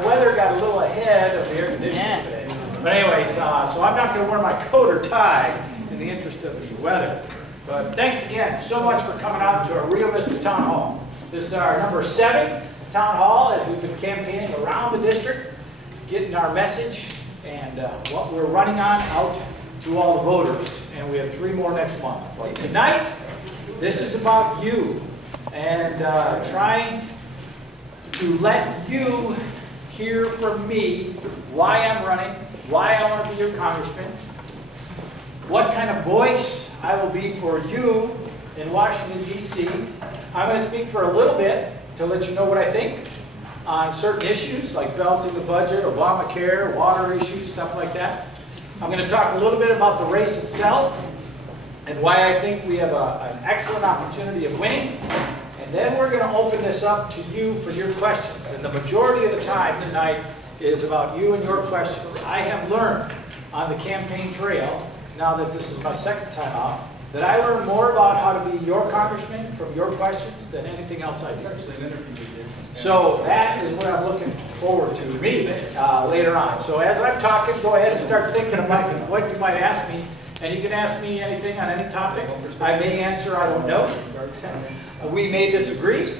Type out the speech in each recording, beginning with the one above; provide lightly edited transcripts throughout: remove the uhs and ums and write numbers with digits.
the weather got a little ahead of the air conditioning today. But anyways, so I'm not going to wear my coat or tie in the interest of the weather. But thanks again so much for coming out to our Rio Vista Town Hall. This is our number 7 Town Hall as we've been campaigning around the district, getting our message and what we're running on out to all the voters. And we have 3 more next month. But tonight, this is about you and trying to let you hear from me why I'm running, why I want to be your congressman, what kind of voice I will be for you in Washington, D.C. I'm going to speak for a little bit to let you know what I think on certain issues like balancing the budget, Obamacare, water issues, stuff like that. I'm going to talk a little bit about the race itself and why I think we have an excellent opportunity of winning. And then we're going to open this up to you for your questions. And the majority of the time tonight is about you and your questions. I have learned on the campaign trail, now that this is my 2nd time out, that I learn more about how to be your congressman from your questions than anything else I do. So that is what I'm looking forward to meeting later on. So as I'm talking, go ahead and start thinking about what you might ask me. And you can ask me anything on any topic. I may answer, I don't know. We may disagree.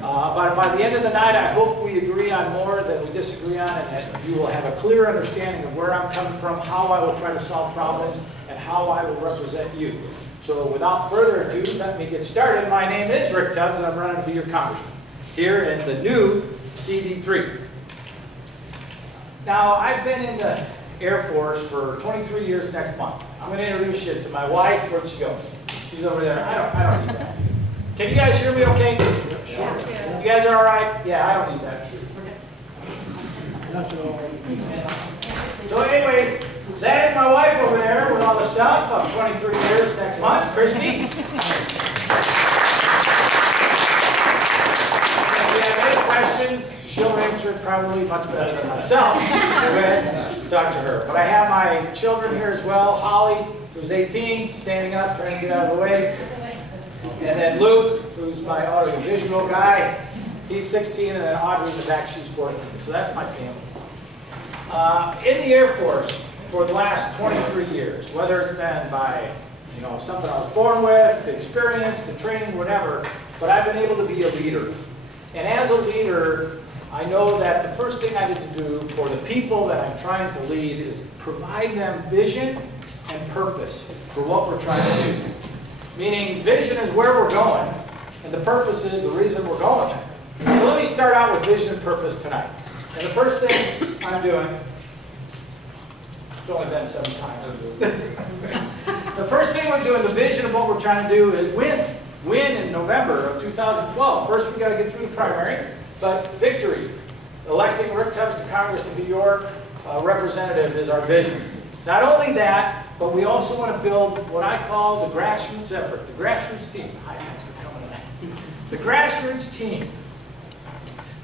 But by the end of the night, I hope we agree on more than we disagree on, and that you will have a clear understanding of where I'm coming from, how I will try to solve problems, and how I will represent you. So without further ado, let me get started. My name is Rick Tubbs, and I'm running to be your congressman here in the new CD3. Now, I've been in the Air Force for 23 years next month. I'm going to introduce you to my wife. Where'd she go? She's over there. I don't need that. Can you guys hear me okay? Yeah. You guys are all right? Yeah, I don't need that. So anyways, that is my wife over there with all the stuff of 23 years next month, Christy. If you have any questions, she'll answer it probably much better than myself. Go ahead and talk to her. But I have my children here as well. Holly, who's 18, standing up, trying to get out of the way. And then Luke, who's my audiovisual guy, he's 16, and then Audrey in the back, she's 14. So that's my family. In the Air Force for the last 23 years, whether it's been by something I was born with, the experience, the training, whatever, but I've been able to be a leader. And as a leader, I know that the first thing I need to do for the people that I'm trying to lead is provide them vision and purpose for what we're trying to do. Meaning, vision is where we're going, and the purpose is the reason we're going there. So let me start out with vision and purpose tonight. And the first thing I'm doing, it's only been 7 times. The first thing we're doing, the vision of what we're trying to do is win. Win in November of 2012. First, we got to get through the primary, but victory. Electing Rick Tubbs to Congress to be your representative is our vision. Not only that, but we also want to build what I call the grassroots effort, the grassroots team. Hi, thanks for coming tonight. The grassroots team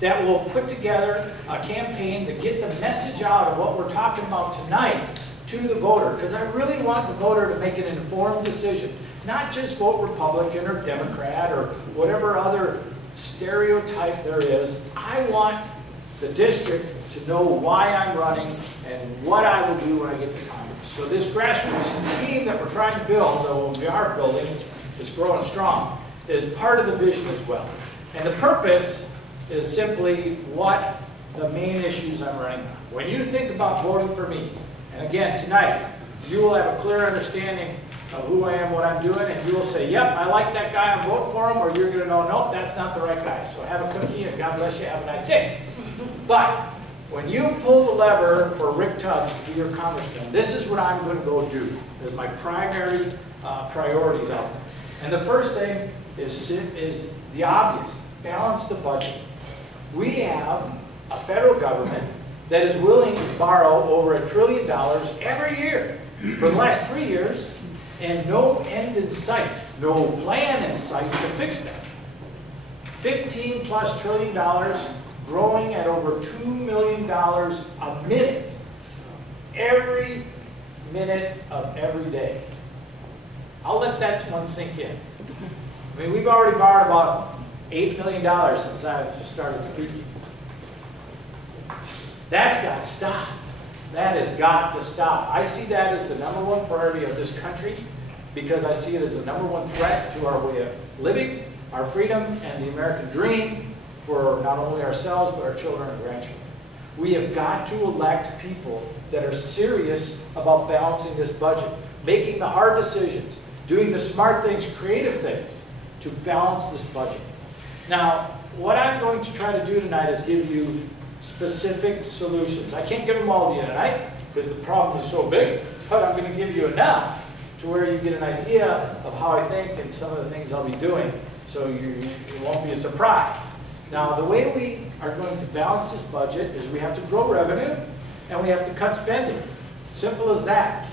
that will put together a campaign to get the message out of what we're talking about tonight to the voter. Because I really want the voter to make an informed decision. Not just vote Republican or Democrat or whatever other stereotype there is. I want the district to know why I'm running and what I will do when I get to Congress. So this grassroots team that we're trying to build, though we are building, it's growing strong, is part of the vision as well. And the purpose is simply what the main issues I'm running on. When you think about voting for me, and again tonight, you will have a clear understanding of who I am, what I'm doing, and you will say, yep, I like that guy, I'm voting for him, or you're going to know, nope, that's not the right guy. So have a cookie and God bless you, have a nice day. But when you pull the lever for Rick Tubbs to be your congressman, this is what I'm going to go do as my primary priorities out there. And the first thing is the obvious, balance the budget. We have a federal government that is willing to borrow over $1 trillion every year for the last 3 years, and no end in sight, no plan in sight to fix that. $15+ trillion, growing at over $2 million a minute, every minute of every day. I'll let that one sink in. I mean, we've already borrowed about $8 million since I've started speaking. That's got to stop. That has got to stop. I see that as the #1 priority of this country because I see it as the #1 threat to our way of living, our freedom, and the American dream for not only ourselves, but our children and grandchildren. We have got to elect people that are serious about balancing this budget, making the hard decisions, doing the smart things, creative things to balance this budget. Now, what I'm going to try to do tonight is give you specific solutions. I can't give them all to you tonight because the problem is so big, but I'm going to give you enough to where you get an idea of how I think and some of the things I'll be doing so it won't be a surprise. Now, the way we are going to balance this budget is we have to grow revenue and we have to cut spending. Simple as that.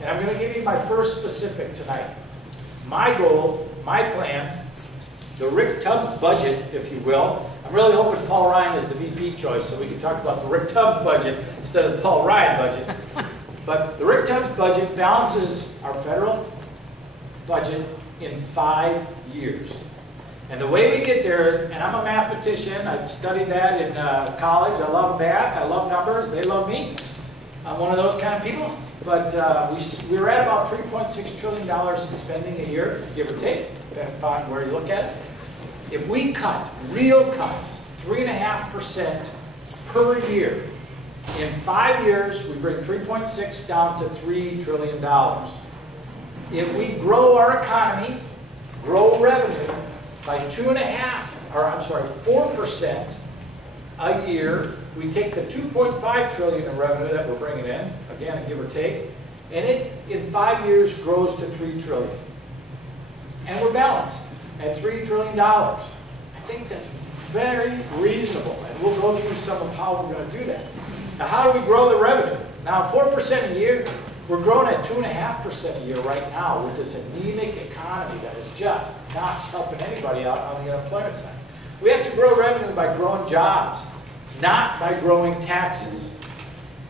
And I'm going to give you my first specific tonight. My goal, my plan, the Rick Tubbs budget, if you will. I'm really hoping Paul Ryan is the VP choice so we can talk about the Rick Tubbs budget instead of the Paul Ryan budget. But the Rick Tubbs budget balances our federal budget in 5 years. And the way we get there, and I'm a mathematician, I've studied that in college, I love math, I love numbers, they love me. I'm one of those kind of people. But we're at about $3.6 trillion in spending a year, give or take, depending upon where you look at it. If we cut, real cuts, 3.5% per year, in 5 years, we bring 3.6 down to $3 trillion. If we grow our economy, grow revenue by 4% a year, we take the 2.5 trillion in revenue that we're bringing in, again, give or take, and it, in 5 years, grows to 3 trillion. And we're balanced at $3 trillion. I think that's very reasonable, and we'll go through some of how we're going to do that. Now, how do we grow the revenue? Now, 4% a year, we're growing at 2.5% a year right now with this anemic economy that is just not helping anybody out on the unemployment side. We have to grow revenue by growing jobs, not by growing taxes.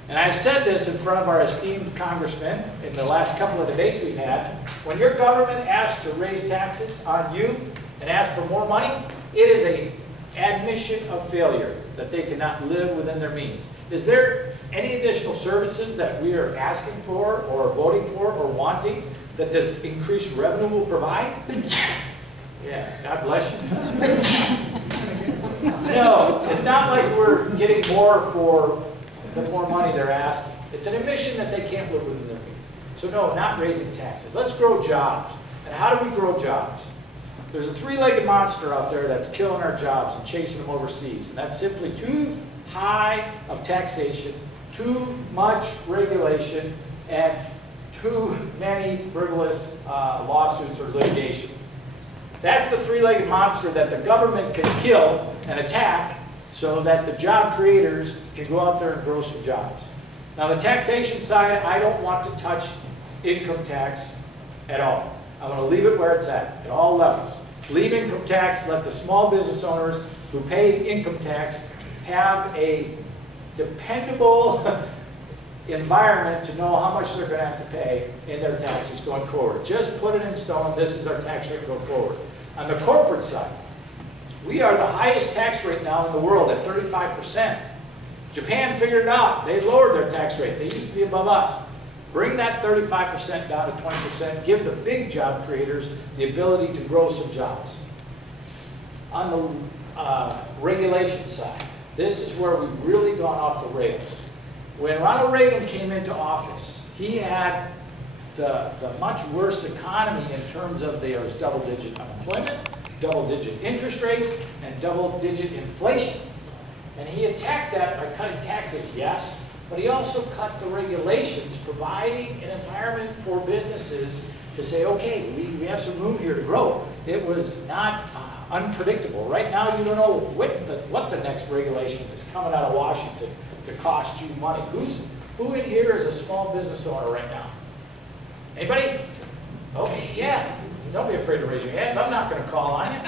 And I've said this in front of our esteemed congressmen in the last couple of debates we've had. When your government asks to raise taxes on you and asks for more money, it is an admission of failure that they cannot live within their means. Is there any additional services that we are asking for or voting for or wanting that this increased revenue will provide? Yeah, God bless you. No, it's not like we're getting more for the more money they're asking. It's an admission that they can't live within their means. So no, not raising taxes. Let's grow jobs. And how do we grow jobs? There's a three-legged monster out there that's killing our jobs and chasing them overseas. And that's simply too high of taxation, too much regulation, and too many frivolous lawsuits or litigation. That's the three-legged monster that the government can kill and attack so that the job creators can go out there and grow some jobs. Now, the taxation side, I don't want to touch income tax at all. I want to leave it where it's at all levels. Leave income tax, let the small business owners who pay income tax have a dependable environment to know how much they're going to have to pay in their taxes going forward. Just put it in stone, this is our tax rate going forward. On the corporate side, we are the highest tax rate now in the world at 35%. Japan figured it out. They lowered their tax rate. They used to be above us. Bring that 35% down to 20%. Give the big job creators the ability to grow some jobs. On the regulation side, this is where we've really gone off the rails. When Ronald Reagan came into office, he had the much worse economy in terms of there was double-digit unemployment, double-digit interest rates, and double-digit inflation. And he attacked that by cutting taxes, yes, but he also cut the regulations, providing an environment for businesses to say, okay, we have some room here to grow. It was not unpredictable. Right now, you don't know what the next regulation is coming out of Washington to cost you money. Who in here is a small business owner right now? Anybody? Okay, yeah. Don't be afraid to raise your hands. I'm not going to call on you.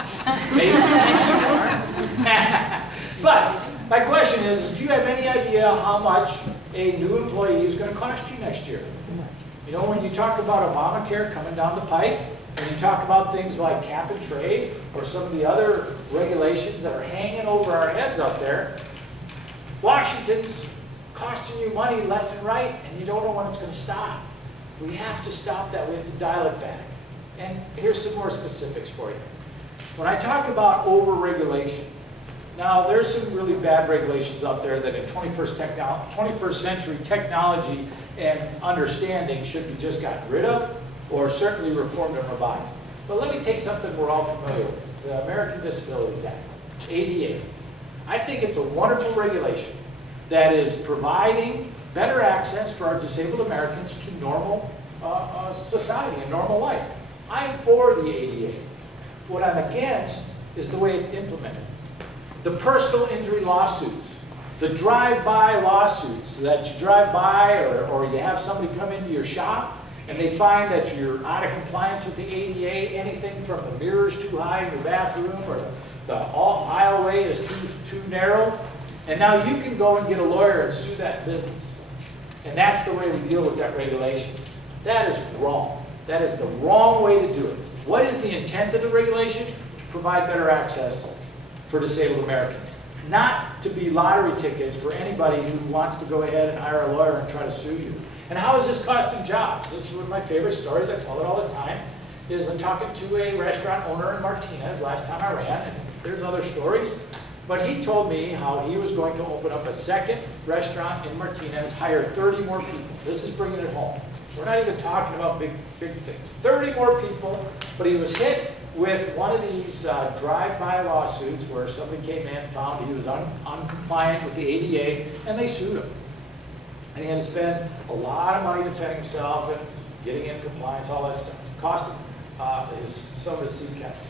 Maybe you are. But my question is, do you have any idea how much a new employee is going to cost you next year? You know, when you talk about Obamacare coming down the pipe, when you talk about things like cap and trade or some of the other regulations that are hanging over our heads up there, Washington's costing you money left and right, and you don't know when it's going to stop. We have to stop that. We have to dial it back. And here's some more specifics for you. When I talk about over-regulation, now there's some really bad regulations out there that in 21st century technology and understanding should be just gotten rid of, or certainly reformed and revised. But let me take something we're all familiar with, the American Disabilities Act, ADA. I think it's a wonderful regulation that is providing better access for our disabled Americans to normal society and normal life. I'm for the ADA. What I'm against is the way it's implemented. The personal injury lawsuits, the drive-by lawsuits that you drive by or you have somebody come into your shop and they find that you're out of compliance with the ADA, anything from the mirrors too high in your bathroom or the aisleway is too narrow, and now you can go and get a lawyer and sue that business. And that's the way we deal with that regulation. That is wrong. That is the wrong way to do it. What is the intent of the regulation? To provide better access for disabled Americans. Not to be lottery tickets for anybody who wants to go ahead and hire a lawyer and try to sue you. And how is this costing jobs? This is one of my favorite stories. I tell it all the time. Is I'm talking to a restaurant owner in Martinez last time I ran, and there's other stories. But he told me how he was going to open up a second restaurant in Martinez, hire 30 more people. This is bringing it home. We're not even talking about big things. 30 more people, but he was hit with one of these drive-by lawsuits where somebody came in, found he was uncompliant with the ADA, and they sued him. And he had to spend a lot of money defending himself and getting in compliance, all that stuff. Cost him some of his seat capital.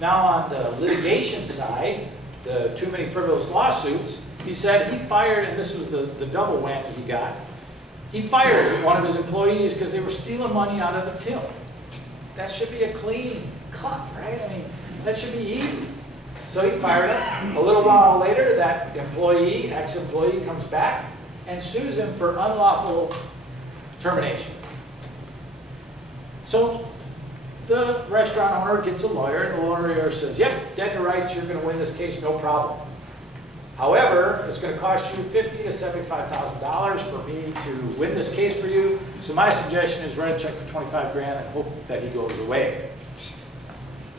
Now on the litigation side, the too many frivolous lawsuits, he said he fired, and this was the double whammy he got, he fired one of his employees because they were stealing money out of the till. That should be a clean cut, right? I mean, that should be easy. So he fired him. A little while later, that employee, ex-employee, comes back and sues him for unlawful termination. So the restaurant owner gets a lawyer, and the lawyer says, yep, dead to rights, you're going to win this case, no problem. However, it's going to cost you $50,000 to $75,000 for me to win this case for you. So my suggestion is write a check for 25 grand and hope that he goes away.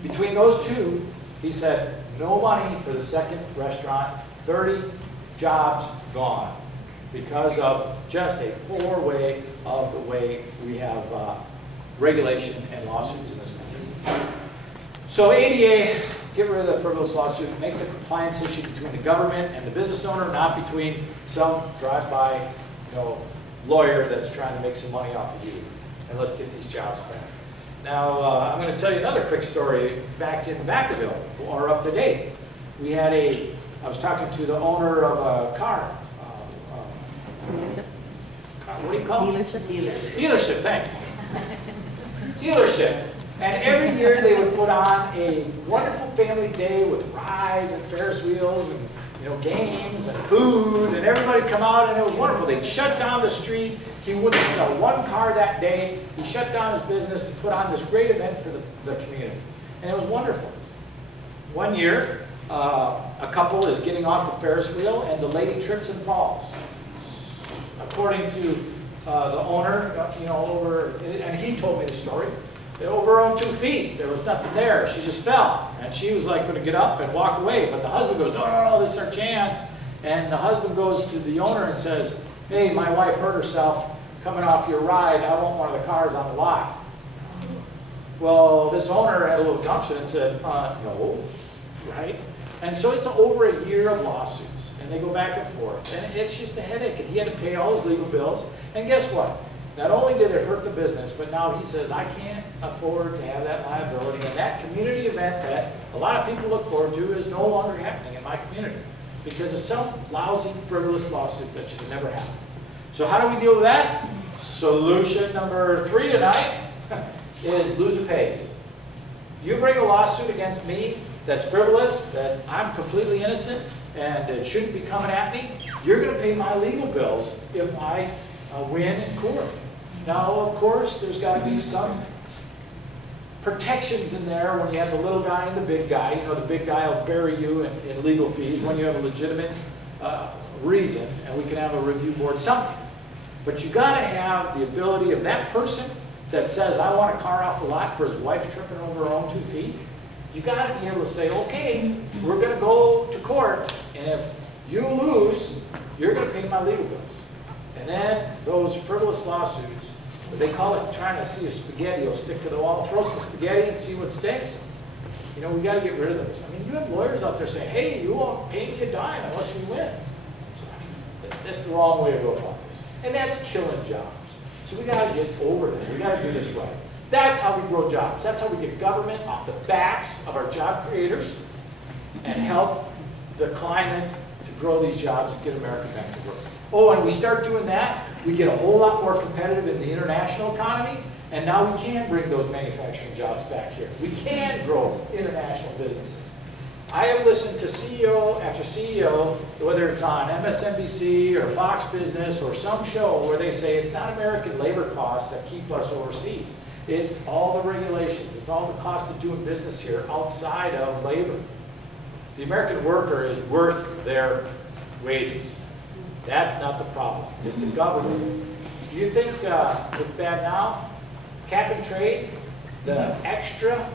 Between those two, he said, no money for the second restaurant, 30 jobs gone because of just a poor way of the way we have regulation and lawsuits in this country. So ADA, get rid of the frivolous lawsuit, make the compliance issue between the government and the business owner, not between some drive-by lawyer that's trying to make some money off of you. And let's get these jobs back. Now, I'm going to tell you another quick story back in Vacaville, or up to date. We had I was talking to the owner of a car. What do you call it? Dealership. Dealership, thanks. Dealership. And every year they would put on a wonderful family day with rides and Ferris wheels and games and food, and everybody would come out, and it was wonderful. They'd shut down the street. He wouldn't sell one car that day. He shut down his business to put on this great event for the community. And it was wonderful. One year, a couple is getting off the Ferris wheel, and the lady trips and falls. According to the owner, and he told me the story, over her own 2 feet, there was nothing there. She just fell, and she was like going to get up and walk away, but the husband goes, no, this is our chance. And the husband goes to the owner and says, hey, my wife hurt herself coming off your ride. I want one of the cars on the lot. Well, this owner had a little gumption and said, no, right? And so it's over a year of lawsuits, and they go back and forth, and it's just a headache, and he had to pay all his legal bills. And guess what? Not only did it hurt the business, but now he says, I can't afford to have that liability. And that community event that a lot of people look forward to is no longer happening in my community because of some lousy, frivolous lawsuit that should have never happened. So how do we deal with that? Solution number 3 tonight is loser pays. You bring a lawsuit against me that's frivolous, that I'm completely innocent, and it shouldn't be coming at me, you're going to pay my legal bills if I win in court. Now, of course, there's got to be some protections in there when you have the little guy and the big guy. The big guy will bury you in legal fees. When you have a legitimate reason, and we can have a review board, something. But you got to have the ability of that person that says, I want a car off the lot for his wife tripping over her own 2 feet. You got to be able to say, okay, we're going to go to court, and if you lose, you're going to pay my legal bills. And then those frivolous lawsuits, they call it trying to see a spaghetti, you'll stick to the wall, throw some spaghetti and see what sticks. You know, we got to get rid of those. I mean, you have lawyers out there saying, hey, you won't pay me a dime unless we win. So, I mean, that's the wrong way to go about this. And that's killing jobs. So we got to get over this. We got to do this right. That's how we grow jobs. That's how we get government off the backs of our job creators and help the climate to grow these jobs and get America back to work. Oh, and we start doing that, we get a whole lot more competitive in the international economy, and now we can bring those manufacturing jobs back here. We can grow international businesses. I have listened to CEO after CEO, whether it's on MSNBC or Fox Business or some show where they say it's not American labor costs that keep us overseas. It's all the regulations. It's all the cost of doing business here outside of labor. The American worker is worth their wages. That's not the problem. It's the government. Do you think it's bad now? Cap and trade, the extra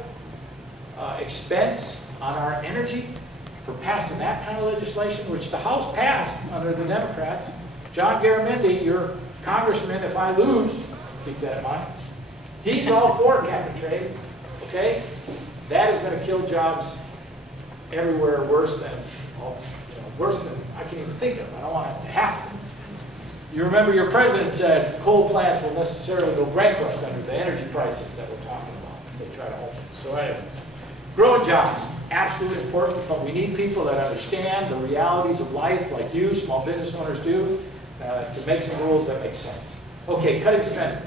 expense on our energy for passing that kind of legislation, which the House passed under the Democrats. John Garamendi, your congressman, if I lose, keep that in mind, he's all for cap and trade, okay? That is going to kill jobs everywhere worse than I can even think of. I don't want it to happen. You remember your president said coal plants will necessarily go bankrupt under the energy prices that we're talking about if they try to open. So anyways, growing jobs, absolutely important, but we need people that understand the realities of life like you, small business owners do, to make some rules that make sense. Okay, cutting spending.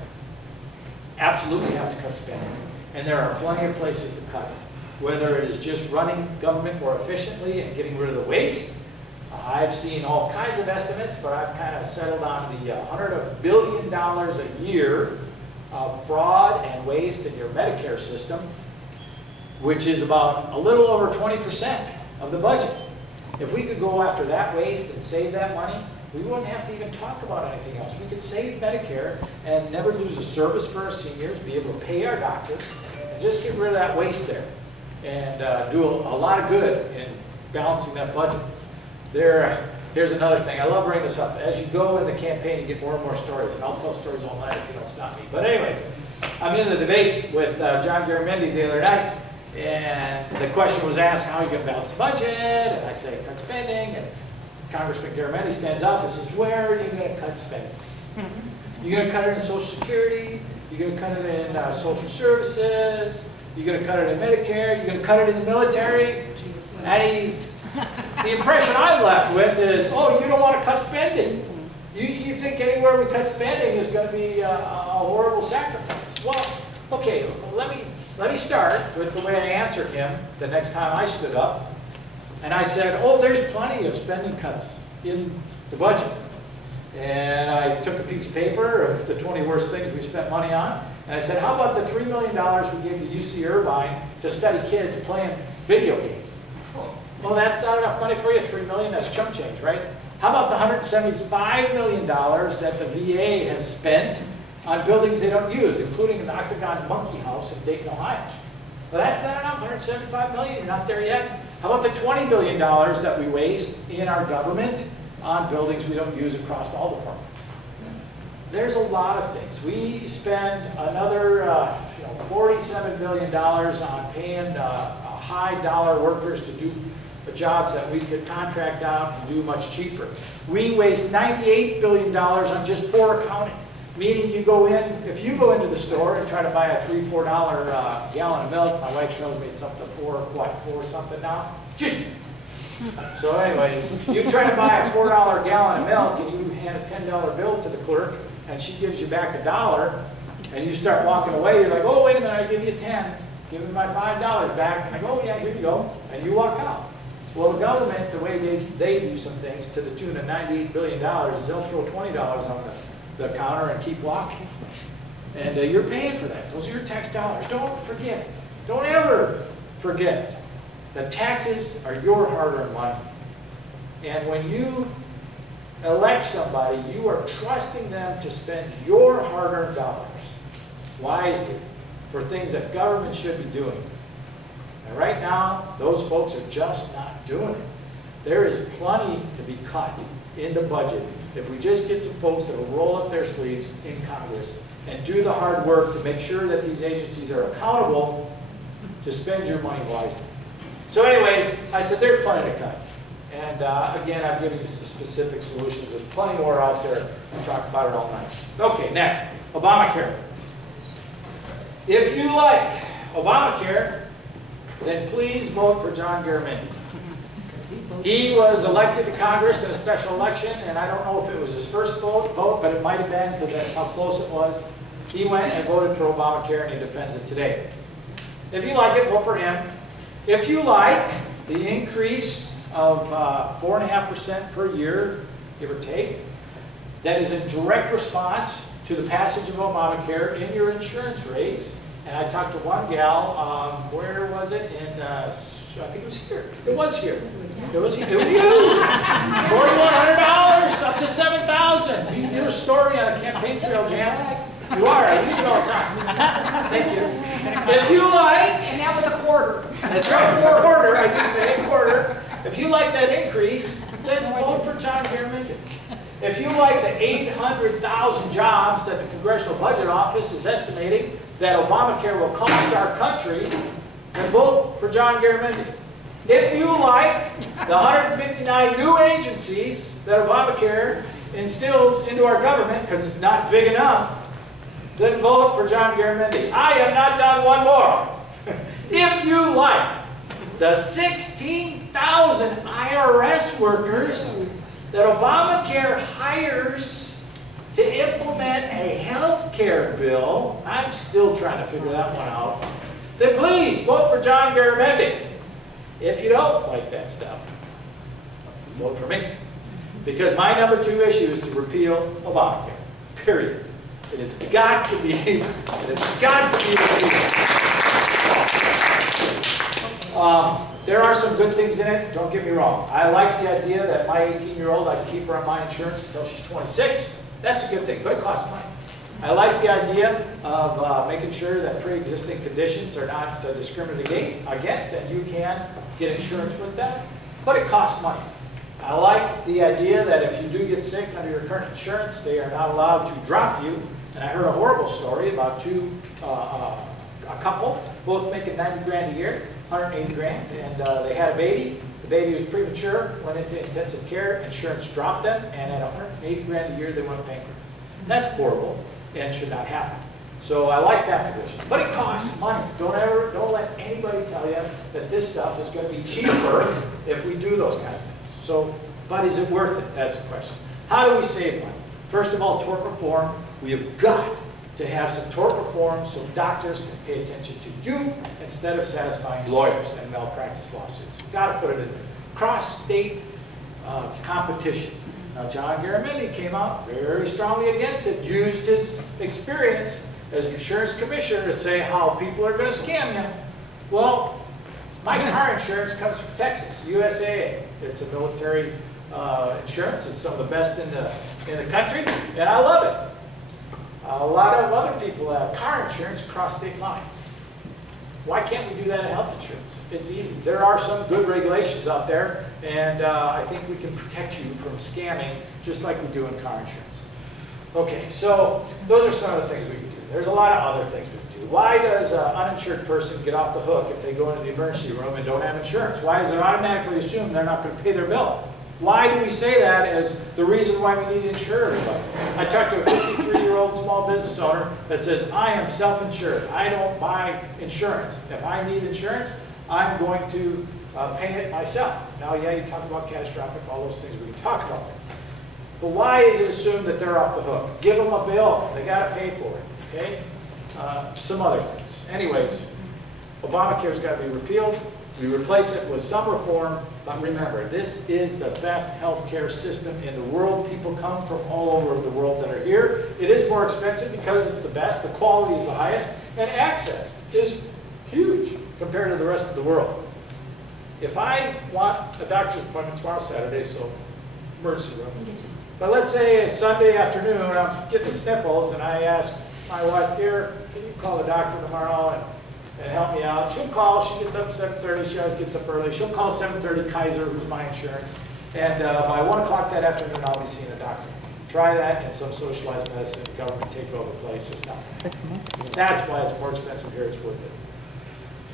Absolutely have to cut spending. And there are plenty of places to cut it. Whether it is just running government more efficiently and getting rid of the waste. I've seen all kinds of estimates, but I've kind of settled on the $100 billion a year of fraud and waste in your Medicare system, which is about a little over 20% of the budget. If we could go after that waste and save that money, we wouldn't have to even talk about anything else. We could save Medicare and never lose a service for our seniors, be able to pay our doctors, and just get rid of that waste there and do a lot of good in balancing that budget. Here's another thing. I love bringing this up. As you go in the campaign, you get more and more stories, and I'll tell stories all night if you don't stop me. But anyways, I'm in the debate with John Garamendi the other night, and the question was asked, how are you going to balance the budget? And I say, cut spending. And Congressman Garamendi stands up and says, where are you going to cut spending? You're going to cut it in Social Security. You're going to cut it in social services. You're going to cut it in Medicare. You're going to cut it in the military. And the impression I'm left with is, oh, you don't want to cut spending. You think anywhere we cut spending is going to be a horrible sacrifice. Well, okay, let me start with the way I answered him the next time I stood up. And I said, oh, there's plenty of spending cuts in the budget. And I took a piece of paper of the 20 worst things we spent money on. And I said, how about the $3 million we gave to UC Irvine to study kids playing video games? Well, that's not enough money for you, $3 million, that's chump change, right? How about the $175 million that the VA has spent on buildings they don't use, including an Octagon Monkey House in Dayton, Ohio? Well, that's not enough, $175 million, you're not there yet. How about the $20 billion that we waste in our government on buildings we don't use across all departments? There's a lot of things. We spend another $47 million on paying high dollar workers to do jobs that we could contract out and do much cheaper. We waste $98 billion on just poor accounting. Meaning you go in, if you go into the store and try to buy a $3, $4 gallon of milk, my wife tells me it's up to $4 something now? Jeez. So anyways, you try to buy a $4 gallon of milk and you hand a $10 bill to the clerk and she gives you back $1 and you start walking away, you're like, oh, wait a minute, I give you 10. Give me my $5 back. And I go, oh, yeah, here you go. And you walk out. Well, the government, the way they do some things to the tune of $98 billion is they'll throw $20 on the counter and keep walking. And you're paying for that. Those are your tax dollars. Don't forget. Don't ever forget that taxes are your hard-earned money. And when you elect somebody, you are trusting them to spend your hard-earned dollars wisely for things that government should be doing. And right now, those folks are just not doing it. There is plenty to be cut in the budget if we just get some folks that will roll up their sleeves in Congress and do the hard work to make sure that these agencies are accountable to spend your money wisely. So anyways, I said there's plenty to cut. And again, I'm giving you some specific solutions. There's plenty more out there. We'll talk about it all night. Okay, next, Obamacare. If you like Obamacare, then please vote for John Garamendi. He was elected to Congress in a special election, and I don't know if it was his first vote, but it might have been because that's how close it was. He went and voted for Obamacare, and he defends it today. If you like it, vote for him. If you like the increase of 4.5% per year, give or take, that is in direct response to the passage of Obamacare in your insurance rates. And I talked to one gal, where was it? In, I think it was here. It was here. It was you. $4,100 up to $7,000. Do you hear a story on a campaign trail, Jan? You are. I use it all the time. Thank you. If you like, and that was a quarter. That's right, a quarter. I do say a quarter. If you like that increase, then vote for John Garamendi. If you like the 800,000 jobs that the Congressional Budget Office is estimating that Obamacare will cost our country, then vote for John Garamendi. If you like the 159 new agencies that Obamacare instills into our government, because it's not big enough, then vote for John Garamendi. I have not done one more. If you like the 16,000 IRS workers that Obamacare hires to implement a health care bill, I'm still trying to figure that one out, then please vote for John Garamendi. If you don't like that stuff, vote for me. Because my number 2 issue is to repeal Obamacare, period. It has got to be, there are some good things in it, don't get me wrong. I like the idea that my 18-year-old, I can keep her on my insurance until she's 26. That's a good thing, but it costs money. I like the idea of making sure that pre-existing conditions are not discriminated against and you can get insurance with that, but it costs money. I like the idea that if you do get sick under your current insurance, they are not allowed to drop you. And I heard a horrible story about a couple, both making 90 grand a year, 180 grand, and they had a baby. The baby was premature, went into intensive care, insurance dropped them, and at 180 grand a year, they went bankrupt. That's horrible and should not happen. So I like that provision, but it costs money. Don't let anybody tell you that this stuff is going to be cheaper if we do those kind of things. So, but is it worth it? That's the question. How do we save money? First of all, tort reform. We have got to have some tort reform so doctors can pay attention to you instead of satisfying lawyers and malpractice lawsuits. We've got to put it in cross-state competition. Now, John Garamendi came out very strongly against it, used his experience as insurance commissioner to say how people are going to scam you. Well, my car insurance comes from Texas, USAA. It's a military insurance. It's some of the best in the country, and I love it. A lot of other people have car insurance across state lines. Why can't we do that in health insurance? It's easy. There are some good regulations out there, and I think we can protect you from scamming just like we do in car insurance. Okay, so those are some of the things we can do. There's a lot of other things we can do. Why does an uninsured person get off the hook if they go into the emergency room and don't have insurance? Why is it automatically assumed they're not going to pay their bill? Why do we say that as the reason why we need to insure everybody? I talked to a 53-year-old small business owner that says, I am self-insured. I don't buy insurance. If I need insurance, I'm going to pay it myself. Now, yeah, you talk about catastrophic, all those things, we can talk about that. But why is it assumed that they're off the hook? Give them a bill. They got to pay for it, okay? Some other things. Anyways, Obamacare's got to be repealed. We replace it with some reform, but remember, this is the best healthcare system in the world. People come from all over the world that are here. It is more expensive because it's the best, the quality is the highest, and access is huge compared to the rest of the world. If I want a doctor's appointment tomorrow, Saturday, so emergency room. But let's say it's Sunday afternoon, I'm getting the sniffles, and I ask my wife, dear, can you call the doctor tomorrow and help me out? She'll call, she gets up at 7:30, she always gets up early. She'll call 7:30 Kaiser, who's my insurance, and by 1 o'clock that afternoon, I'll be seeing a doctor. Try that and some socialized medicine, government take over the place, it's not. 6 months. That's why it's more expensive here, it's worth it.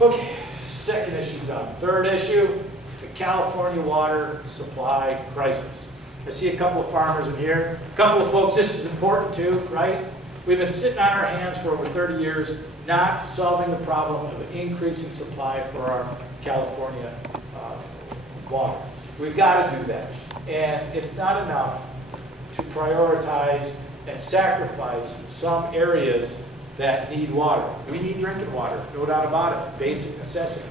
Okay, second issue done. Third issue, the California water supply crisis. I see a couple of farmers in here, a couple of folks, this is important too, right? We've been sitting on our hands for over 30 years, not solving the problem of increasing supply for our California water. We've got to do that. And it's not enough to prioritize and sacrifice some areas that need water. We need drinking water, no doubt about it, basic necessity.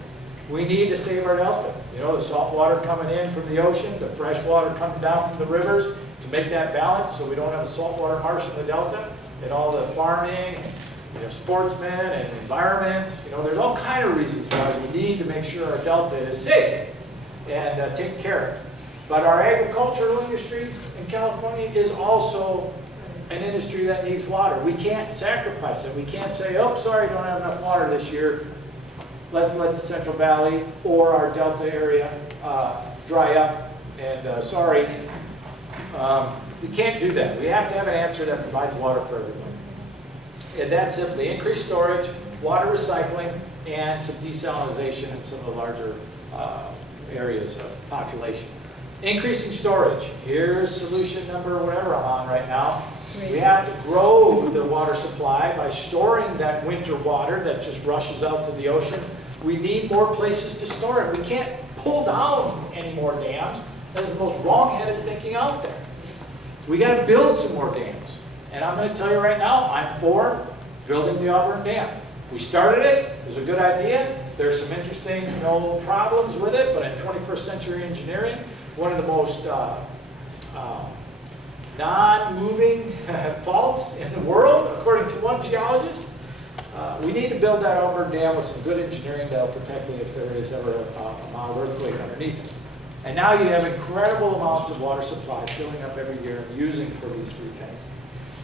We need to save our delta. You know, the salt water coming in from the ocean, the fresh water coming down from the rivers to make that balance so we don't have a saltwater marsh in the delta, and all the farming, and, sportsmen and environment. There's all kind of reasons why we need to make sure our delta is safe and taken care of. But our agricultural industry in California is also an industry that needs water. We can't sacrifice it. We can't say, oh, sorry, don't have enough water this year. Let's let the Central Valley or our Delta area dry up. And sorry, you can't do that. We have to have an answer that provides water for everybody. And that's simply increased storage, water recycling, and some desalinization in some of the larger areas of population. Increasing storage. Here's solution number whatever I'm on right now. We have to grow the water supply by storing that winter water that just rushes out to the ocean. We need more places to store it. We can't pull down any more dams. That's the most wrong-headed thinking out there. We got to build some more dams. And I'm going to tell you right now, I'm for building the Auburn Dam. We started it. It was a good idea. There's some interesting problems with it, but in 21st century engineering, one of the most non-moving faults in the world, according to one geologist. We need to build that Auburn Dam with some good engineering that will protect it if there is ever a mild earthquake underneath it. And now you have incredible amounts of water supply filling up every year and using for these three things.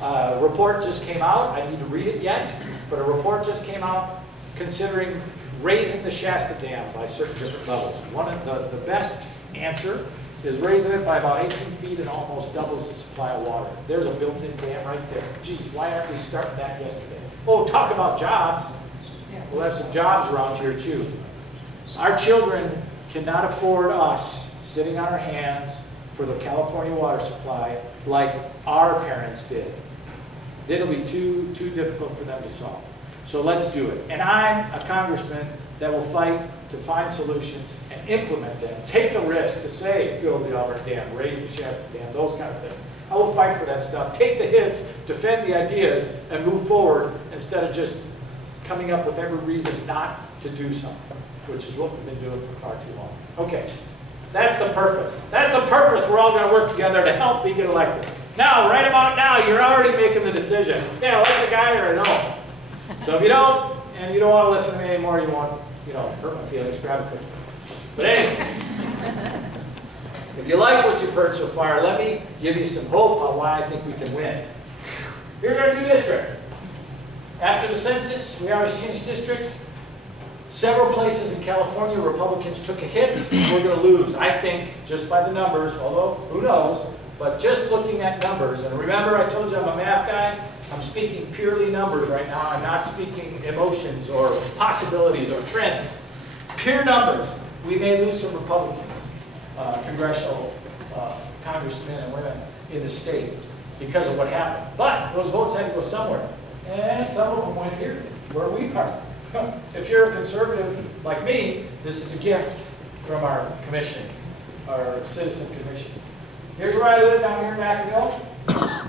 A report just came out. I need to read it yet, but a report just came out considering raising the Shasta Dam by certain different levels. One of the best answer is raising it by about 18 feet and almost doubles the supply of water. There's a built-in dam right there. Geez, why aren't we starting that yesterday? Oh, talk about jobs. We'll have some jobs around here too. Our children cannot afford us sitting on our hands for the California water supply like our parents did. It'll be too difficult for them to solve. So let's do it. And I'm a congressman that will fight to find solutions and implement them. Take the risk to say, build the Auburn Dam, raise the Shasta Dam, those kind of things. I will fight for that stuff. Take the hits, defend the ideas, and move forward instead of just coming up with every reason not to do something, which is what we've been doing for far too long. Okay, that's the purpose. That's the purpose. We're all going to work together to help me get elected. Now, right about now, you're already making the decision. Yeah, like the guy or no. So if you don't, and you don't want to listen to me anymore, you want, hurt my feelings, grab a cookie. But anyways, if you like what you've heard so far, let me give you some hope on why I think we can win. Here's our new district. After the census, we always change districts. Several places in California, Republicans took a hit. We're going to lose, I think, just by the numbers, although who knows, but just looking at numbers. And remember, I told you I'm a math guy. I'm speaking purely numbers right now. I'm not speaking emotions or possibilities or trends. Pure numbers. We may lose some Republicans, congressional congressmen and women in the state because of what happened. But those votes had to go somewhere. And some of them went here, where we are. If you're a conservative like me, this is a gift from our commission, our citizen commission. Here's where I live down here in Vacaville.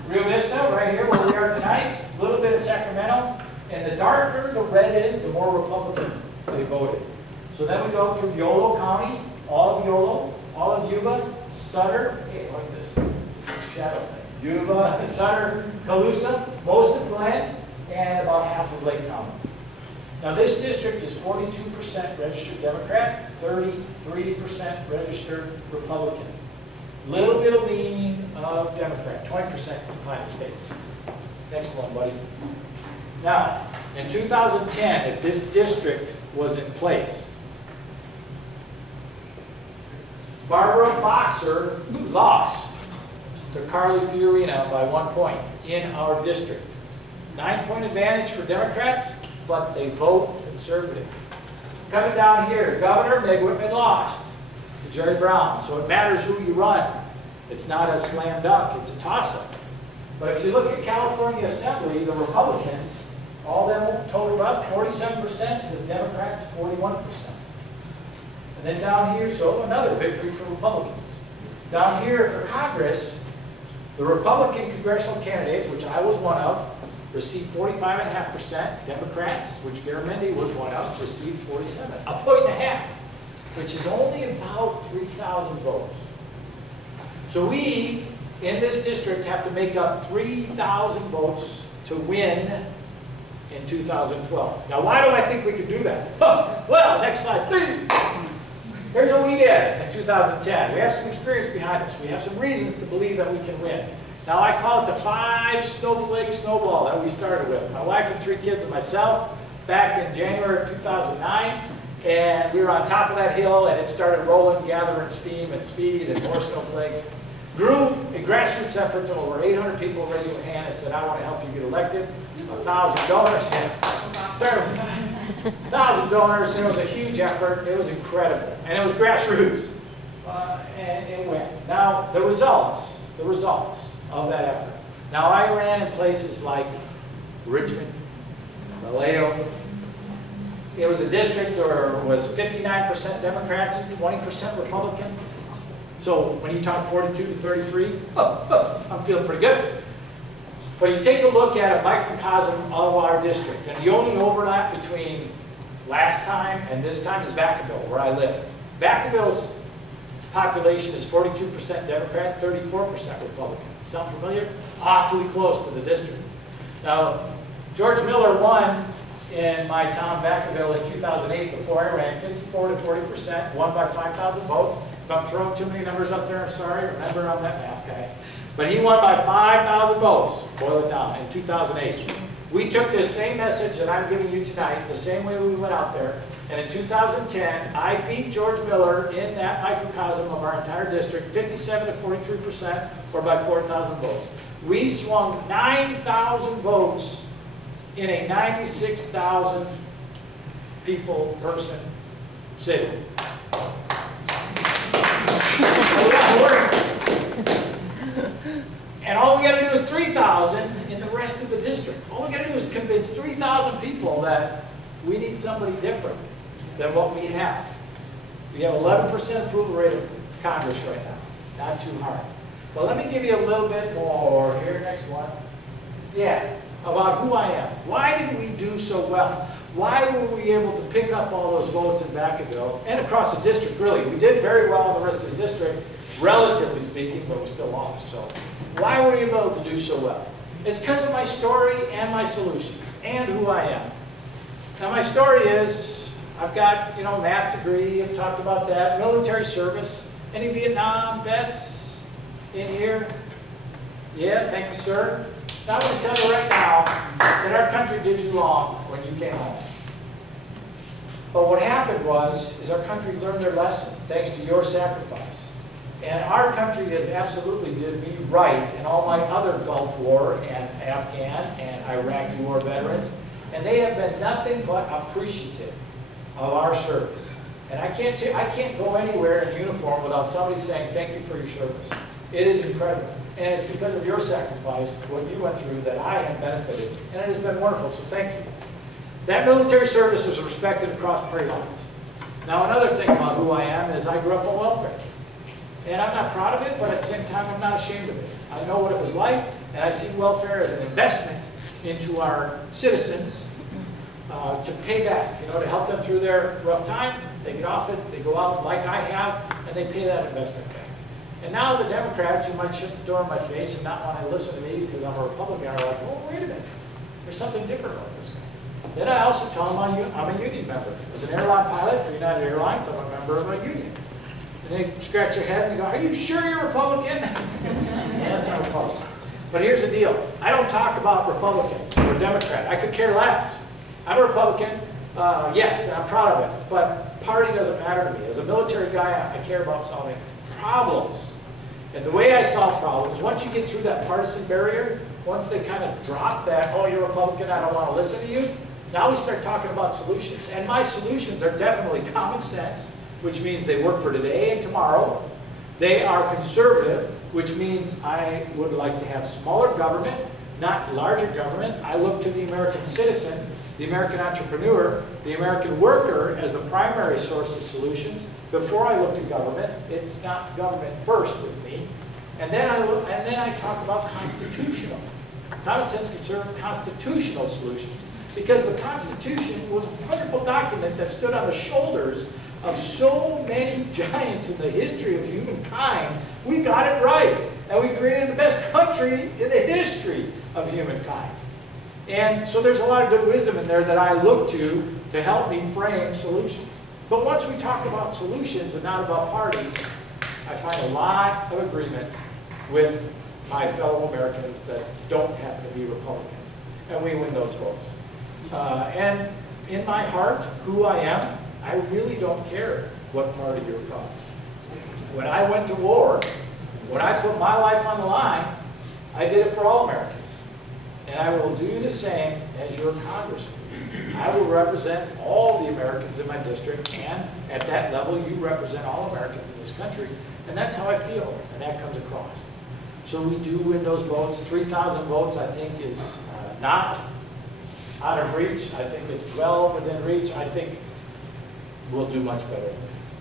Rio Vista, right here where we are tonight. A little bit of Sacramento. And the darker the red is, the more Republican they voted. So then we go through Yolo County, all of Yolo, all of Yuba, Sutter, hey, like this shadow thing. Yuba, Sutter, Calusa, most of Glen, and about half of Lake County. Now this district is 42% registered Democrat, 33% registered Republican. Little bit of lean of Democrat, 20% decline of state. Next one, buddy. Now, in 2010, if this district was in place, Barbara Boxer lost to Carly Fiorina by 1 point in our district. 9-point advantage for Democrats, but they vote conservative. Coming down here, Governor Meg Whitman lost to Jerry Brown, so it matters who you run. It's not a slam dunk, it's a toss-up. But if you look at California Assembly, the Republicans, all them totaled up 47% to the Democrats 41%. And then down here, so another victory for Republicans. Down here for Congress, the Republican congressional candidates, which I was one of, received 45.5%. Democrats, which Garamendi was one of, received 47. 1.5 points, which is only about 3,000 votes. So we, in this district, have to make up 3,000 votes to win in 2012. Now, why do I think we can do that? Well, next slide, please. Here's what we did in 2010. We have some experience behind us. We have some reasons to believe that we can win. Now, I call it the 5 snowflake snowball that we started with. My wife and 3 kids and myself back in January of 2009. And we were on top of that hill, and it started rolling, gathering steam and speed and more snowflakes. Grew a grassroots effort to over 800 people raised their hand and said, I want to help you get elected. 1,000 donors. Started with 1,000 donors, and it was a huge effort. It was incredible. And it was grassroots. And it went. Now, the results of that effort. Now, I ran in places like Richmond, Vallejo. It was a district where it was 59% Democrats, 20% Republican. So when you talk 42 to 33, I'm feeling pretty good. But you take a look at a microcosm of our district, and the only overlap between last time and this time is Vacaville, where I live. Vacaville's population is 42% Democrat, 34% Republican. Sound familiar? Awfully close to the district. Now, George Miller won in my town, Vacaville, in 2008 before I ran, 54 to 40%, won by 5,000 votes. If I'm throwing too many numbers up there, I'm sorry. Remember, I'm that math guy. But he won by 5,000 votes, boil it down, in 2008. We took this same message that I'm giving you tonight, the same way we went out there, and in 2010, I beat George Miller in that microcosm of our entire district, 57 to 43%, or by 4,000 votes. We swung 9,000 votes in a 96,000 person city. And all we got to do is 3,000 in the rest of the district. All we got to do is convince 3,000 people that we need somebody different than what we have. We have 11% approval rate of Congress right now. Not too hard. Well, let me give you a little bit more here. Next one. Yeah, about who I am. Why did we do so well? Why were we able to pick up all those votes in Vacaville and across the district, really? We did very well in the rest of the district, relatively speaking, but we still lost. So why were we able to do so well? It's because of my story and my solutions and who I am. Now, my story is, I've got, math degree, I've talked about that, military service. Any Vietnam vets in here? Yeah, thank you, sir. Now, I'm going to tell you right now that our country did you wrong when you came home. But what happened is our country learned their lesson thanks to your sacrifice. And our country has absolutely did me right and all my other Gulf War and Afghan and Iraqi war veterans. And they have been nothing but appreciative of our service. And I can't go anywhere in uniform without somebody saying thank you for your service. It is incredible. And it's because of your sacrifice, what you went through, that I have benefited. And it has been wonderful, so thank you. That military service is respected across party lines. Now, another thing about who I am is I grew up on welfare. And I'm not proud of it, but at the same time, I'm not ashamed of it. I know what it was like, and I see welfare as an investment into our citizens to pay back, to help them through their rough time. They get off it, they go out like I have, and they pay that investment back. And now the Democrats who might shut the door in my face and not want to listen to me because I'm a Republican are like, well, wait a minute. There's something different about this guy. Then I also tell them I'm a union member. As an airline pilot for United Airlines, I'm a member of a union. And they scratch their head and they go, are you sure you're Republican? Yes, I'm Republican. But here's the deal. I don't talk about Republican or Democrat. I could care less. I'm a Republican. Yes, and I'm proud of it. But party doesn't matter to me. As a military guy, I care about solving problems. And the way I solve problems, once you get through that partisan barrier, once they kind of drop that, oh, you're a Republican, I don't want to listen to you, now we start talking about solutions. And my solutions are definitely common sense, which means they work for today and tomorrow. They are conservative, which means I would like to have smaller government, not larger government. I look to the American citizen, the American entrepreneur, the American worker as the primary source of solutions. Before I look to government, it's not government first with me. And then I talk about constitutional, common sense, conservative, constitutional solutions. Because the Constitution was a wonderful document that stood on the shoulders of so many giants in the history of humankind. We got it right. And we created the best country in the history of humankind. And so there's a lot of good wisdom in there that I look to help me frame solutions. But once we talk about solutions and not about parties, I find a lot of agreement with my fellow Americans that don't happen to be Republicans. And we win those votes. And in my heart, who I am, I really don't care what party you're from. When I went to war, when I put my life on the line, I did it for all Americans. And I will do the same as your congressman. I will represent all the Americans in my district, and at that level, you represent all Americans in this country. And that's how I feel, and that comes across. So we do win those votes. 3,000 votes, I think, is not out of reach. I think it's well within reach. I think we'll do much better.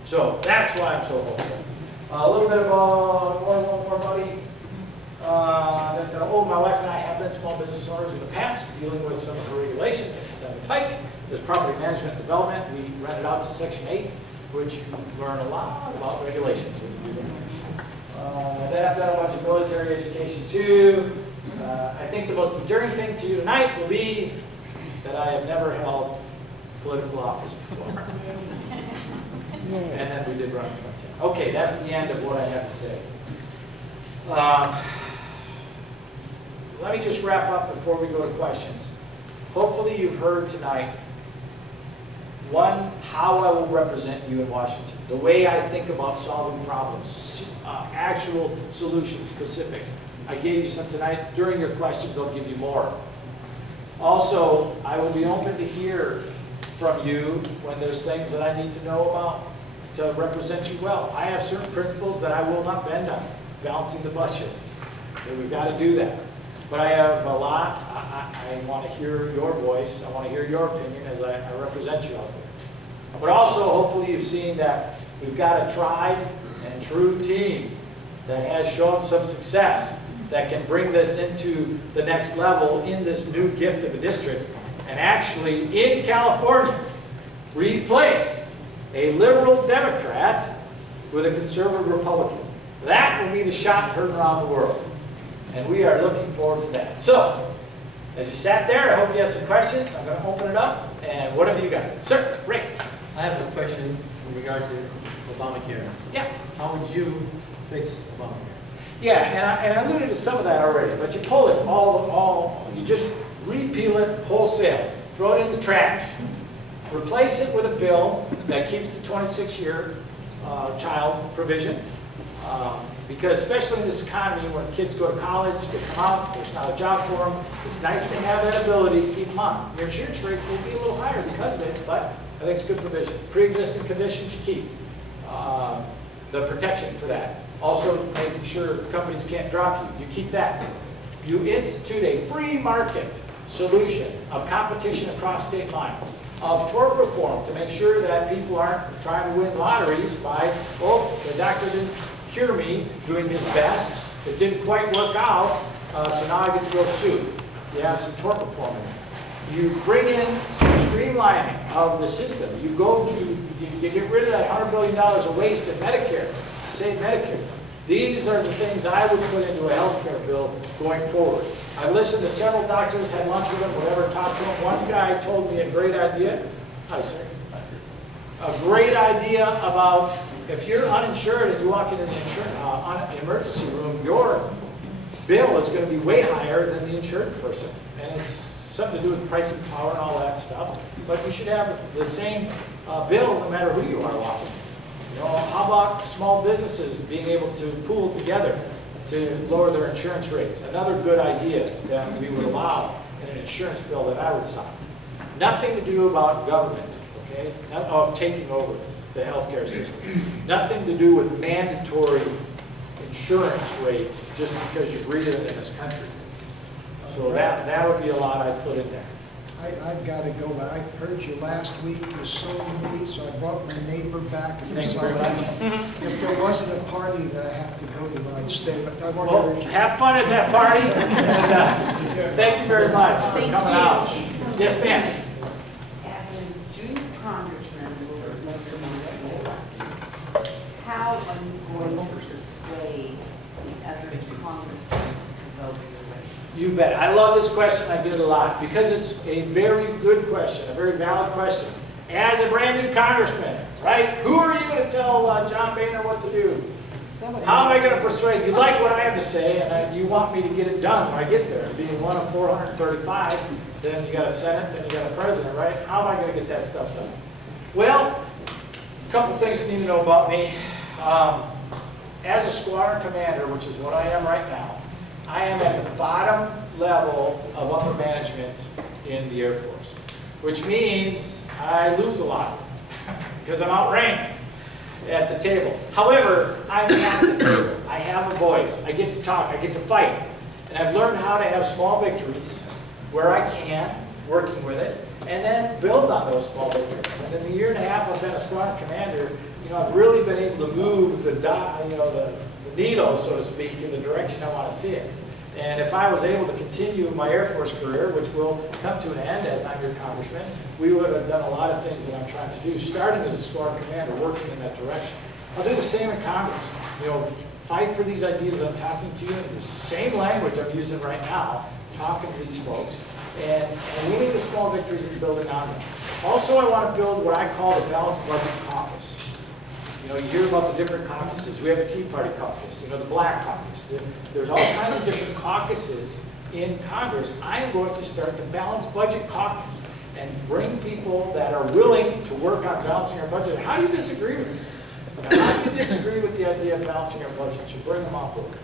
So that's why I'm so hopeful. A little bit of more money. My wife and I have been small business owners in the past, dealing with some of the regulations down the pike. There's property management and development. We rented out to Section 8, which you learn a lot about regulations when you do that. Then I've done a bunch of military education too. I think the most enduring thing to you tonight will be that I have never held political office before. And then we did run in 2010. Okay, that's the end of what I have to say. Let me just wrap up before we go to questions. Hopefully you've heard tonight, one, how I will represent you in Washington, the way I think about solving problems, actual solutions, specifics. I gave you some tonight. During your questions, I'll give you more. Also, I will be open to hear from you when there's things that I need to know about to represent you well. I have certain principles that I will not bend on, balancing the budget. Okay, we've got to do that. But I have a lot. I want to hear your voice. I want to hear your opinion as I represent you out there. But also, hopefully you've seen that we've got a tried and true team that has shown some success that can bring this into the next level in this new gift of a district, and actually in California replace a liberal Democrat with a conservative Republican. That will be the shot heard around the world, and we are looking forward to that. So, as you sat there, I hope you had some questions. I'm going to open it up, and what have you got? Sir, Rick. I have a question in regard to Obamacare. Yeah. How would you fix Obamacare? Yeah, and I alluded to some of that already, but you pull it you just repeal it wholesale, throw it in the trash, replace it with a bill that keeps the 26-year child provision, because especially in this economy, when kids go to college, they come out, there's not a job for them, it's nice to have that ability to keep them on. Your insurance rates will be a little higher because of it, but I think it's good provision. Pre-existing conditions you keep, the protection for that. Also, making sure companies can't drop you. You keep that. You institute a free market solution of competition across state lines, of tort reform to make sure that people aren't trying to win lotteries by, oh, the doctor didn't cure me, doing his best. It didn't quite work out, so now I get to go sue. You have some tort reform in it. You bring in some streamlining of the system. You get rid of that $100 billion of waste in Medicare. Save Medicare. These are the things I would put into a health care bill going forward. I've listened to several doctors, had lunch with them, whatever, talked to them. One guy told me a great idea. Hi, sir. A great idea about If you're uninsured and you walk into the the emergency room, your bill is going to be way higher than the insured person. And it's something to do with pricing power and all that stuff. But you should have the same bill no matter who you are walking. You know, how about small businesses being able to pool together to lower their insurance rates? Another good idea that we would allow in an insurance bill that I would sign. Nothing to do about government, okay? Not taking over the healthcare system. Nothing to do with mandatory insurance rates just because you breathe it in this country. So that would be a lot I'd put in there. I've got to go, but I heard you last week, you sold me, so I brought my neighbor back. And Thank you very much. If there wasn't a party that I have to go to, I'd stay, but I want Well, to... have fun at that party, and thank you very much for coming out. Yes, ma'am. As a junior congressman, how are you going to persuade the other congressmen to vote your way? You bet. I love this question. I get it a lot because it's a very good question, a very valid question. As a brand new congressman, right? Who are you going to tell John Boehner what to do? How am I going to persuade you? Like what I have to say, and you want me to get it done when I get there. Being one of 435, then you got a Senate, then you got a president, right? How am I going to get that stuff done? Well, a couple things you need to know about me. As a squadron commander, which is what I am right now, I am at the bottom level of upper management in the Air Force, which means I lose a lot because I'm outranked at the table. However, I'm at the table. I have a voice. I get to talk. I get to fight. And I've learned how to have small victories where I can, working with it, and then build on those small victories. And in the year and a half I've been a squadron commander, you know, I've really been able to move the needle, so to speak, in the direction I want to see it. And if I was able to continue my Air Force career, which will come to an end as I'm your congressman, we would have done a lot of things that I'm trying to do, starting as a squadron commander, working in that direction. I'll do the same in Congress. You know, fight for these ideas that I'm talking to you in the same language I'm using right now, talking to these folks, and we need the small victories and building on them. Also, I want to build what I call the balanced budget caucus. You know, you hear about the different caucuses. We have a Tea Party caucus, you know, the Black Caucus. There's all kinds of different caucuses in Congress. I am going to start the Balanced Budget Caucus and bring people that are willing to work on balancing our budget. How do you disagree with me? How do you disagree with the idea of balancing our budget? You bring them on board.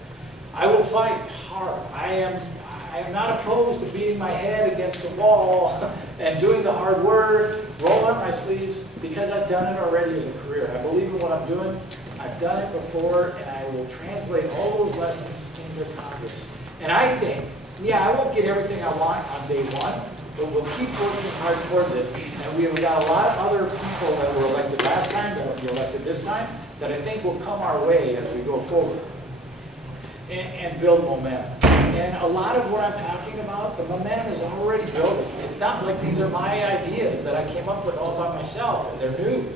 I will fight hard. I am not opposed to beating my head against the wall and doing the hard work, rolling up my sleeves, because I've done it already as a career. I believe in what I'm doing. I've done it before, and I will translate all those lessons into Congress. And I think, yeah, I won't get everything I want on day one, but we'll keep working hard towards it. And we've got a lot of other people that were elected last time, that will be elected this time, that I think will come our way as we go forward and build momentum. And a lot of what I'm talking about, the momentum is already building. It's not like these are my ideas that I came up with all by myself and they're new.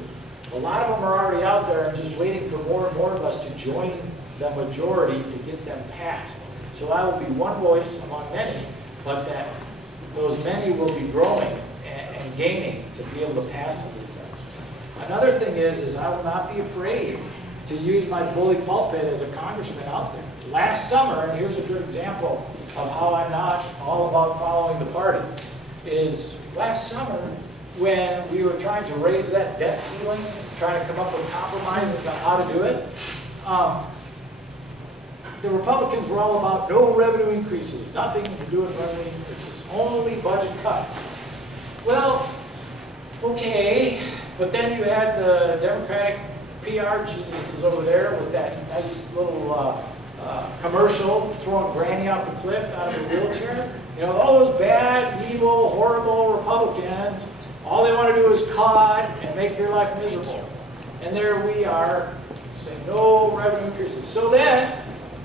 A lot of them are already out there and just waiting for more and more of us to join the majority to get them passed. So I will be one voice among many, but that those many will be growing and gaining to be able to pass some of these things. Another thing is I will not be afraid to use my bully pulpit as a congressman out there. Last summer, and here's a good example of how I'm not all about following the party, is last summer when we were trying to raise that debt ceiling, trying to come up with compromises on how to do it, the Republicans were all about no revenue increases, nothing to do with revenue increases, only budget cuts. Well, okay, but then you had the Democratic PR geniuses over there with that nice little commercial throwing Granny off the cliff out of a wheelchair. You know, all those bad, evil, horrible Republicans, all they want to do is cut and make your life miserable. And there we are saying no revenue increases. So then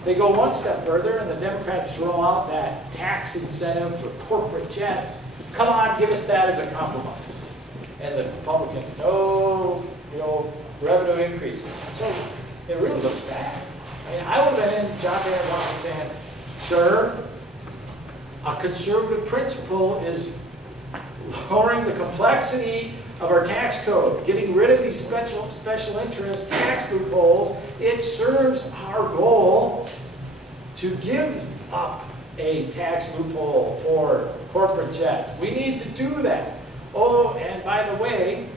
they go one step further and the Democrats throw out that tax incentive for corporate jets. Come on, give us that as a compromise. And the Republicans, no, you know, revenue increases. And so it really looks bad. I mean, I would have been in John Boehner's office saying, sir, a conservative principle is lowering the complexity of our tax code, getting rid of these special interest tax loopholes. It serves our goal to give up a tax loophole for corporate jets. We need to do that. Oh, and by the way,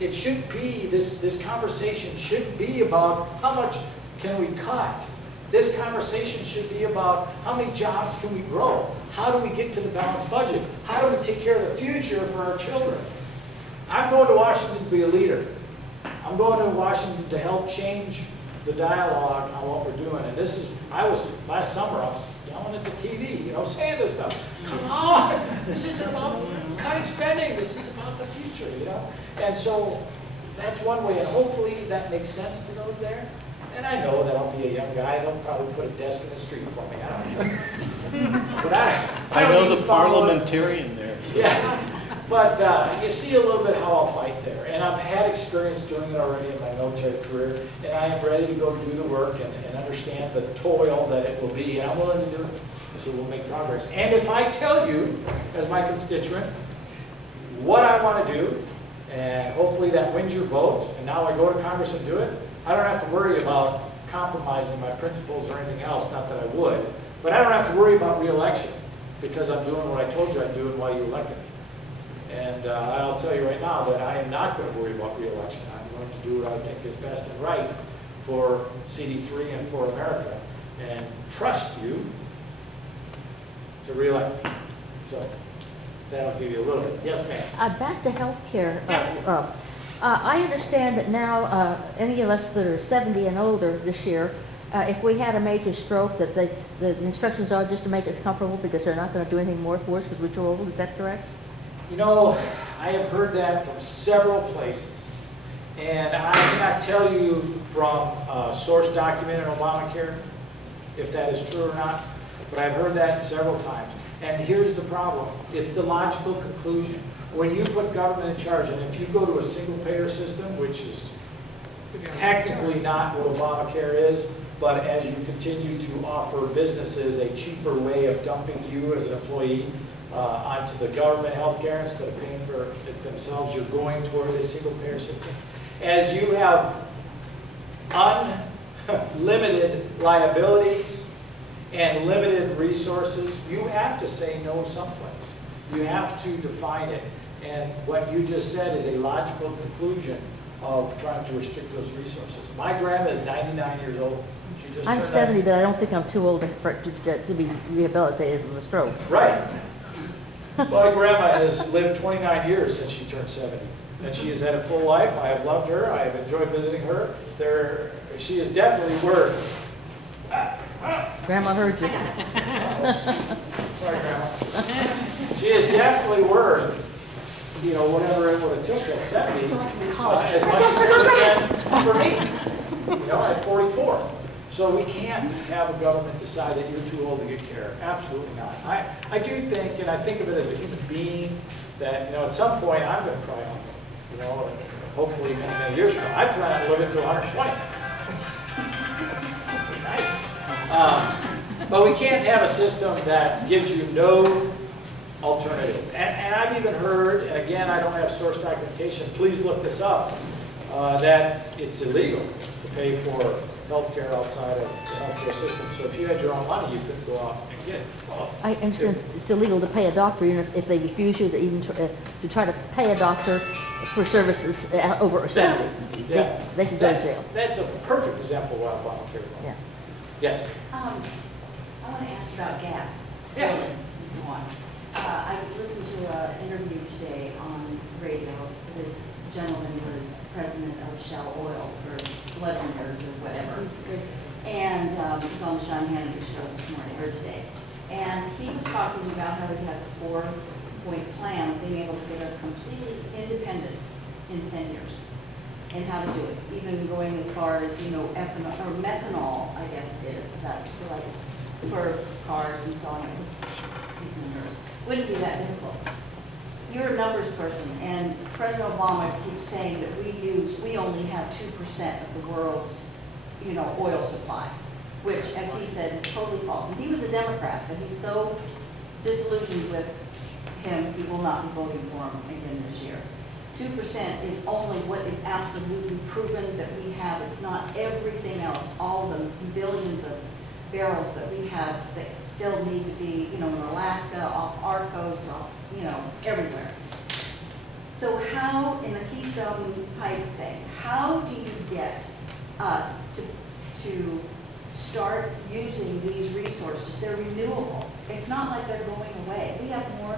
it should be, this conversation should be about how much can we cut. This conversation should be about how many jobs can we grow? How do we get to the balanced budget? How do we take care of the future for our children? I'm going to Washington to be a leader. I'm going to Washington to help change the dialogue on what we're doing. And this is, last summer, I was yelling at the TV, you know, saying this stuff. Come on, this isn't about cutting spending. This is about the future, you know? And so that's one way, and hopefully that makes sense to those there. And I know that I'll be a young guy. They'll probably put a desk in the street for me. I don't know. But I know don't the parliamentarian there. Yeah. But you see a little bit how I'll fight there. And I've had experience doing it already in my military career. And I am ready to go do the work and understand the toil that it will be. And I'm willing to do it. So we'll make progress. And if I tell you, as my constituent, what I want to do, and hopefully that wins your vote, and now I go to Congress and do it, I don't have to worry about compromising my principles or anything else, not that I would, but I don't have to worry about re-election because I'm doing what I told you I'm doing while you elected me. And I'll tell you right now that I am not going to worry about re-election. I'm going to do what I think is best and right for CD3 and for America and trust you to re-elect me. So that'll give you a little bit. Yes, ma'am. Back to health care. I understand that now any of us that are 70 and older this year, if we had a major stroke, that the instructions are just to make us comfortable because they're not going to do anything more for us because we're too old. Is that correct? You know, I have heard that from several places. And I cannot tell you from a source document in Obamacare if that is true or not, but I've heard that several times. And here's the problem. It's the logical conclusion. When you put government in charge, and if you go to a single-payer system, which is technically not what Obamacare is, but as you continue to offer businesses a cheaper way of dumping you as an employee onto the government health care instead of paying for it themselves, you're going towards a single-payer system. As you have unlimited liabilities and limited resources, you have to say no someplace. You have to define it. And what you just said is a logical conclusion of trying to restrict those resources. My grandma is 99 years old. She just I'm 70, but I don't think I'm too old to be rehabilitated from a stroke. Right. My grandma has lived 29 years since she turned 70. And she has had a full life. I have loved her. I have enjoyed visiting her. She is definitely worth. Grandma heard you. Sorry, Grandma. She is definitely worth, you know, whatever it would have took at 70, as much as it would have been for me. You know, at 44. So we can't have a government decide that you're too old to get care. Absolutely not. I do think, and I think of it as a human being, that, you know, at some point I'm going to cry out. You know, hopefully many, many years from now. I plan on living to 120. Nice. But we can't have a system that gives you no alternative. And I've even heard, and again, I don't have source documentation, please look this up, that it's illegal to pay for health care outside of the healthcare system. So if you had your own money, you couldn't go out and get it. Well, I understand it's illegal to pay a doctor, even if they refuse you to even try to pay a doctor for services over 70. Yeah. They can go to jail. That's a perfect example of what Obamacare is. Yeah. Yes. I want to ask about gas. Yeah. One. I listened to an interview today on radio. This gentleman was president of Shell Oil for 11 years or whatever. And he was on the Sean Hannity show this morning, or today. And he was talking about how he has a 4-point plan of being able to get us completely independent in 10 years. And how to do it, even going as far as, you know, ethanol, or methanol, I guess it is that like for cars and so on. Excuse me, nerves. Wouldn't be that difficult. You're a numbers person, and President Obama keeps saying that we only have 2% of the world's, you know, oil supply, which, as he said, is totally false. And he was a Democrat, but he's so disillusioned with him, he will not be voting for him again this year. 2% is only what is absolutely proven that we have. It's not everything else, all the billions of barrels that we have that still need to be, you know, in Alaska, off our coast, off, you know, everywhere. So how, in the Keystone Pipe thing, how do you get us to start using these resources? They're renewable. It's not like they're going away. We have more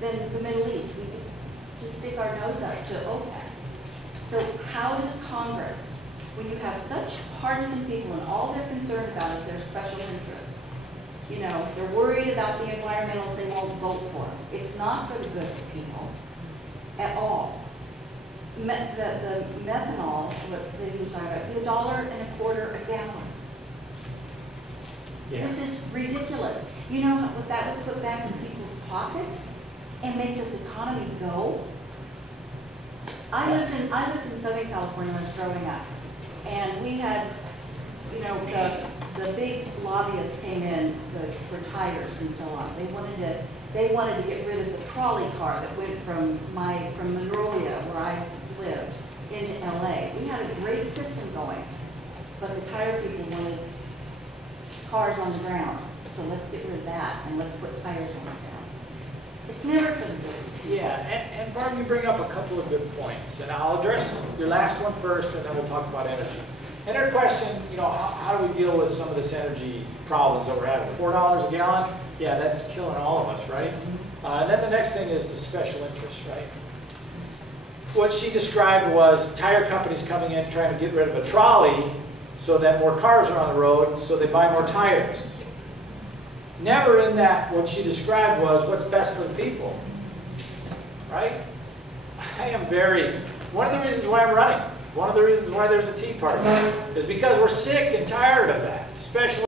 than the Middle East. We could just stick our nose up to OPEC. So how does Congress, when you have such partisan people and all they're concerned about is their special interests, you know, they're worried about the environmentalists, they won't vote for them. It's not for the good of people at all. The methanol that he was talking about, $1.25 a gallon. Yeah. This is ridiculous. You know what that would put back in people's pockets and make this economy go? I lived in Southern California when I was growing up, and we had, you know, the big lobbyists came in for tires and so on. They wanted to get rid of the trolley car that went from Monrovia, where I lived, into LA. We had a great system going, but the tire people wanted cars on the ground. So let's get rid of that and let's put tires on the ground. It's never for the good. Yeah, and Barb, you bring up a couple of good points, and I'll address your last one first, and then we'll talk about energy. And her question, you know, how do we deal with some of this energy problems that we're having? $4 a gallon? Yeah, that's killing all of us, right? And then the next thing is the special interest, right? What she described was tire companies coming in trying to get rid of a trolley so that more cars are on the road, so they buy more tires. Never in that, what she described was what's best for the people, right? One of the reasons why I'm running, one of the reasons why there's a Tea Party is because we're sick and tired of that, especially